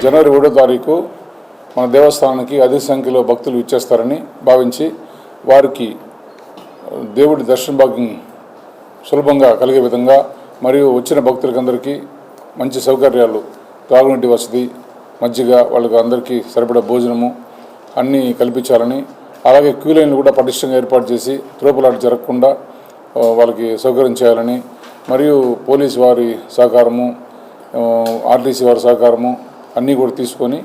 జనవరి ఒకటో తారీఖు మన దేవస్థానానికి అధిక సంఖ్యలో భక్తులు ఇచ్చేస్తారని భావించి వారికి దేవుడి దర్శన భాగ్యం సులభంగా కలిగే విధంగా మరియు వచ్చిన భక్తులకందరికీ మంచి సౌకర్యాలు తాగునీటి వసతి మజ్జిగ వాళ్ళకి అందరికీ సరిపడా భోజనము అన్నీ కల్పించాలని అలాగే క్యూ లైన్లు కూడా పటిష్టంగా ఏర్పాటు చేసి త్రోపులాట జరగకుండా వాళ్ళకి సౌకర్యం చేయాలని మరియు పోలీసు వారి సహకారము ఆర్టీసీ వారి సహకారము అన్నీ కూడా తీసుకొని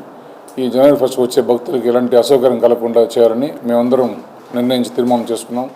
ఈ జనవరి ఫస్ట్ వచ్చే భక్తులకు ఎలాంటి అసౌకర్యం కలగకుండా చేయాలని మేమందరం నిర్ణయించి తీర్మానం చేసుకున్నాం.